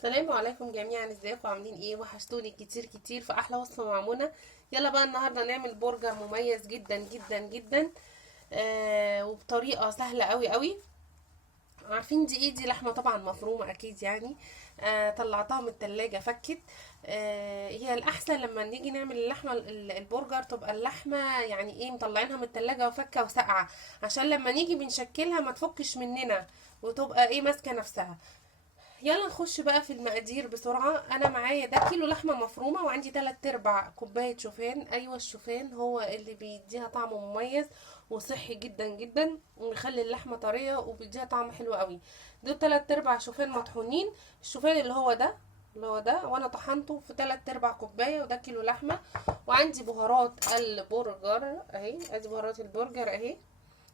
السلام عليكم جميعا، ازيكم عاملين ايه؟ وحشتوني كتير كتير في احلى وصفه مع منى. يلا بقى النهارده نعمل برجر مميز جدا جدا جدا. وبطريقه سهله قوي قوي. عارفين دي ايه؟ دي لحمه طبعا مفرومه اكيد يعني. طلعتها من التلاجة فكت. هي الاحسن لما نيجي نعمل اللحمه البرجر تبقى اللحمه يعني ايه مطلعينها من التلاجة وفكه وساقعه، عشان لما نيجي بنشكلها ما تفكش مننا وتبقى ايه ماسكه نفسها. يلا نخش بقى في المقادير بسرعة. انا معايا ده كيلو لحمة مفرومة، وعندي 3/4 كوباية شوفان. ايوه الشوفان هو اللي بيديها طعم مميز وصحي جدا جدا، ويخلي اللحمة طرية وبيديها طعم حلو قوي. دول 3/4 شوفان مطحونين. الشوفان اللي هو ده وانا طحنته في 3/4 كوباية، وده كيلو لحمة. وعندي بهارات البرجر اهي، ادي بهارات البرجر اهي.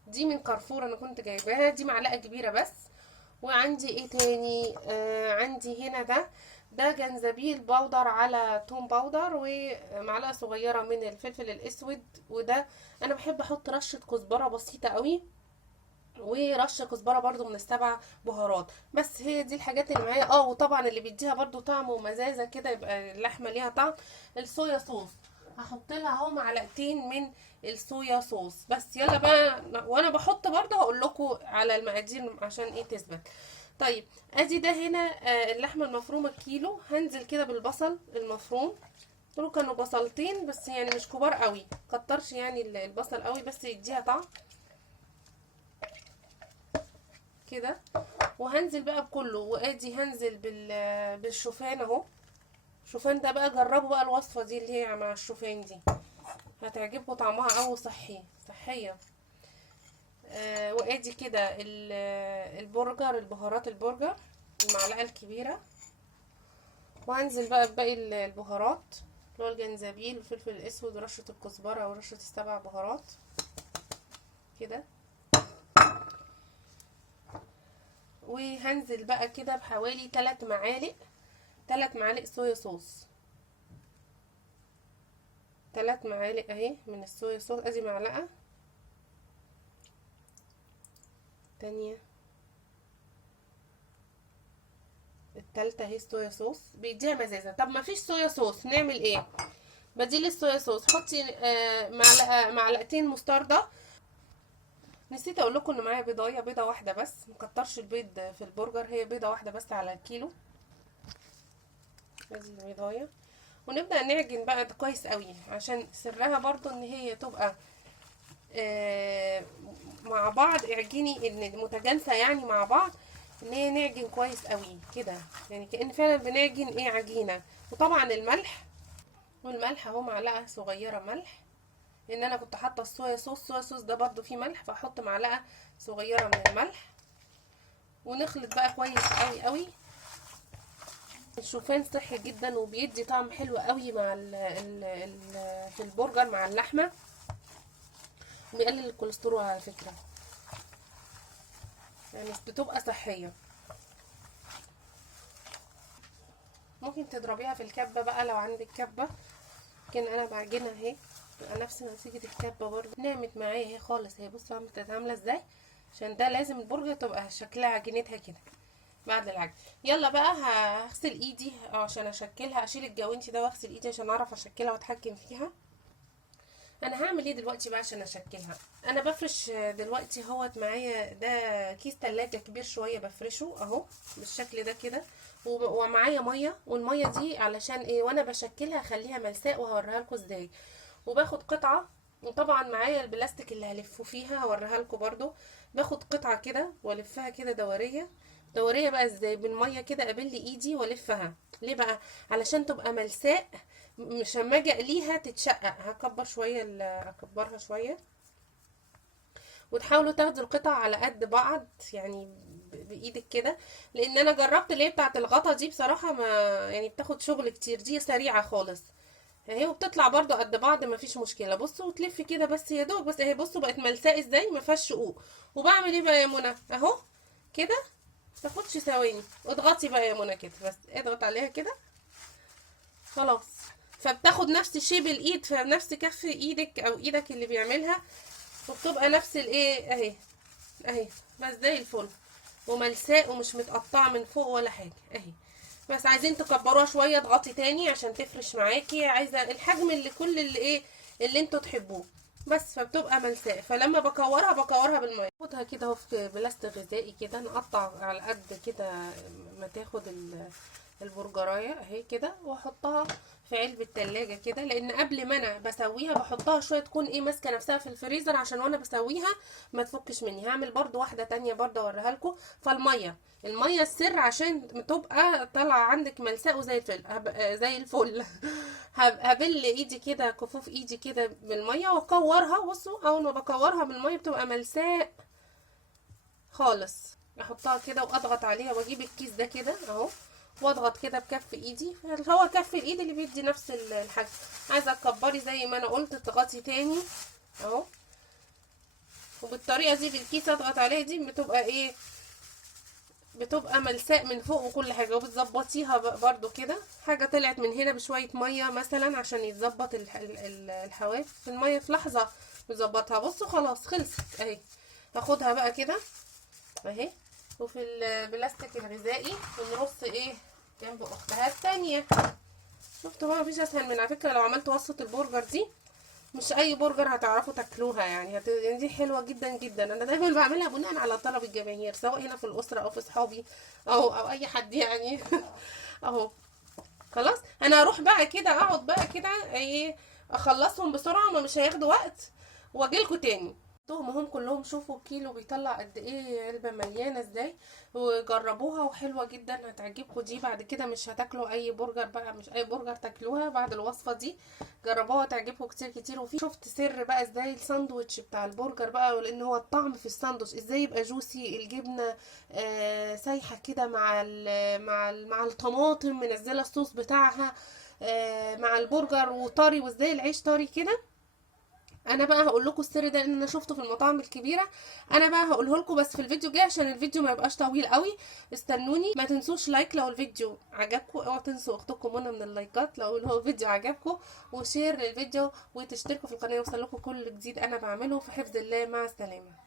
دي من كارفور، انا كنت جايباها، دي معلقة كبيرة بس. وعندي ايه تاني؟ عندي هنا ده جنزبيل بودر على توم بودر، ومعلقه صغيره من الفلفل الاسود. وده انا بحب احط رشه كزبره بسيطه قوي، ورشه كزبره برضو من السبع بهارات. بس هي دي الحاجات اللي معايا. وطبعا اللي بيديها برضو طعم ومزازه كده يبقى اللحمه ليها طعم، الصويا صوص. هحط لها اهو معلقتين من الصويا صوص بس. يلا بقى، وانا بحط برضو هقول لكم على المقادير عشان ايه تثبت. طيب، ادي ده هنا اللحمه المفرومه كيلو. هنزل كده بالبصل المفروم. دول كانوا بصلتين بس يعني مش كبار قوي، كترش يعني البصل قوي بس يديها طعم كده. وهنزل بقى بكله، وادي هنزل بالشوفان اهو. الشوفان ده بقى جربوا بقى الوصفه دي اللي هي مع الشوفان دي، هتعجبكم طعمها قوي صحيه. وادي كده البرجر، البهارات البرجر المعلقه الكبيره. وهنزل بقى بباقي البهارات، اللي هو الجنزبيل والفلفل الاسود ورشه الكزبره ورشه السبع بهارات كده. وهنزل بقى كده بحوالي 3 معالق صويا صوص. 3 معالق اهي من الصويا صوص. ادي معلقه تانية، التالتة اهي صويا صوص بيديها مزازة. طب ما فيش صويا صوص نعمل ايه بديل الصويا صوص؟ حطي معلقتين مستردة. نسيت اقول لكم ان معايا بيضه واحده بس، مكترش البيض في البرجر، هي بيضه واحده بس على الكيلو. ادي البيضايه. ونبدا نعجن بقى ده كويس قوي، عشان سرها برضو ان هي تبقى آه مع بعض. اعجني ان متجانسه يعني مع بعض، ان هي نعجن كويس قوي كده، يعني كأن فعلا بنعجن ايه عجينه. وطبعا الملح، والملح اهو معلقه صغيره ملح، لان انا كنت حاطه الصويا صوص ده برضو فيه ملح، فاحط معلقه صغيره من الملح. ونخلط بقى كويس قوي قوي. الشوفان صحي جدا وبيدي طعم حلو قوي مع في البرجر مع اللحمه، وبيقلل الكوليسترول على فكره، يعني بتبقى صحيه. ممكن تضربيها في الكبه بقى لو عندك كبه، لكن انا بعجنها اهي بقى نفس نتيجه الكبه برضو. نعمت معايا اهي خالص اهي. بصوا عامله ازاي، عشان ده لازم البرجر تبقى شكلها عجينتها كده بعد العجن. يلا بقى هغسل ايدي عشان اشكلها، اشيل الجوانتي ده واغسل ايدي عشان اعرف اشكلها واتحكم فيها. انا هعمل ايه دلوقتي بقى عشان اشكلها؟ انا بفرش دلوقتي اهوت معايا ده كيس تلاجة كبير شوية، بفرشه اهو بالشكل ده كده. ومعايا مية، والمية دي علشان ايه؟ وانا بشكلها اخليها ملساء، وهوريها لكم ازاي. وباخد قطعة، وطبعا معايا البلاستيك اللي هلفه فيها هوريها لكم برضو. باخد قطعة كده والفها كده دورية. دورية بقى ازاي؟ بالمية كده ابل ايدي والفها. ليه بقى؟ علشان تبقى ملساء، مش لما اجي اقليها تتشقق. هكبر شويه اكبرها شويه. وتحاولوا تاخدوا القطع على قد بعض يعني بايدك كده، لان انا جربت اللي هي بتاعه الغطا دي بصراحه ما يعني بتاخد شغل كتير. دي سريعه خالص اهي، وبتطلع برضو قد بعض ما فيش مشكله. بصوا وتلف كده بس يا دوب بس اهي. بصوا بقت ملساء ازاي، ما فيهاش شقوق. وبعمل ايه بقى يا منى؟ اهو كده، تاخدش ثواني. اضغطي بقى يا منى كده، بس اضغط عليها كده خلاص. فبتاخد نفس شيب الايد، فنفس كف ايدك او ايدك اللي بيعملها، وبتبقى نفس الايه اهي. اهي بس زي الفل، وملساء ومش متقطعه من فوق ولا حاجه اهي. بس عايزين تكبروها شويه اضغطي تاني عشان تفرش معاكي، عايزه الحجم اللي كل اللي ايه اللي انتوا تحبوه بس. فبتبقى ملساء، فلما بكورها بالميه. خدها كده اهو في بلاستيك غذائي كده، نقطع على قد كده ما تاخد البرجرايه اهي كده، واحطها في علبة تلاجة كده، لان قبل ما انا بسويها بحطها شوية تكون ايه ماسكة نفسها في الفريزر، عشان وانا بسويها ما تفكش مني. هعمل برضو واحدة تانية برضو اوريها لكم. المية السر عشان تبقى طالعة عندك ملساء وزي الفل زي الفل. هبل ايدي كده، كفوف ايدي كده بالمية واكورها. بصوا اول ما بكورها بالمية بتبقى ملساء خالص. احطها كده واضغط عليها واجيب الكيس ده كده اهو، واضغط كده بكف ايدي. هو كف الايد اللي بيدي نفس الحجم. عايزه تكبري زي ما انا قلت تضغطي تاني اهو، وبالطريقه دي بالكيس اضغط عليها دي بتبقى ايه، بتبقى ملساء من فوق وكل حاجه. وبتظبطيها برضو كده. حاجه طلعت من هنا بشويه ميه مثلا عشان يتظبط الحواف في الميه في لحظه بتظبطها. بصوا خلاص خلصت اهي. هاخدها بقى كده اهي، وفي البلاستيك الغذائي ونرص ايه جنب اختها التانية. شفتوا بقى مفيش اسهل من، على فكره لو عملت وصفه البرجر دي مش اي برجر هتعرفوا تاكلوها يعني. يعني دي حلوه جدا جدا. انا دايما بعملها بناء على طلب الجماهير، سواء هنا في الاسره او في صحابي او اي حد يعني. اهو خلاص. انا هروح بقى كده اقعد بقى كده ايه اخلصهم بسرعه، ما مش هياخدوا وقت، واجيلكوا تاني. هم كلهم شوفوا الكيلو بيطلع قد ايه، علبه مليانه ازاي. وجربوها وحلوه جدا هتعجبكم. دي بعد كده مش هتاكلوا اي برجر بقى، مش اي برجر تاكلوها بعد الوصفه دي. جربوها تعجبكم كتير كتير. وفي شفت سر بقى ازاي الساندوتش بتاع البرجر بقى، لان هو الطعم في الساندوتش ازاي يبقى جوسي. الجبنه سايحه كده مع الطماطم منزله الصوص بتاعها مع البرجر وطري، وازاي العيش طري كده. انا بقى هقول لكم السر ده لان انا شفته في المطاعم الكبيره. انا بقى هقوله لكم بس في الفيديو الجاي عشان الفيديو ما يبقاش طويل قوي. استنوني. ما تنسوش لايك لو الفيديو عجبكم، اوعوا تنسوا اختكم منى من اللايكات لو هو الفيديو عجبكم، وشير للفيديو، وتشتركوا في القناه يوصل لكم كل جديد انا بعمله. في حفظ الله، مع السلامه.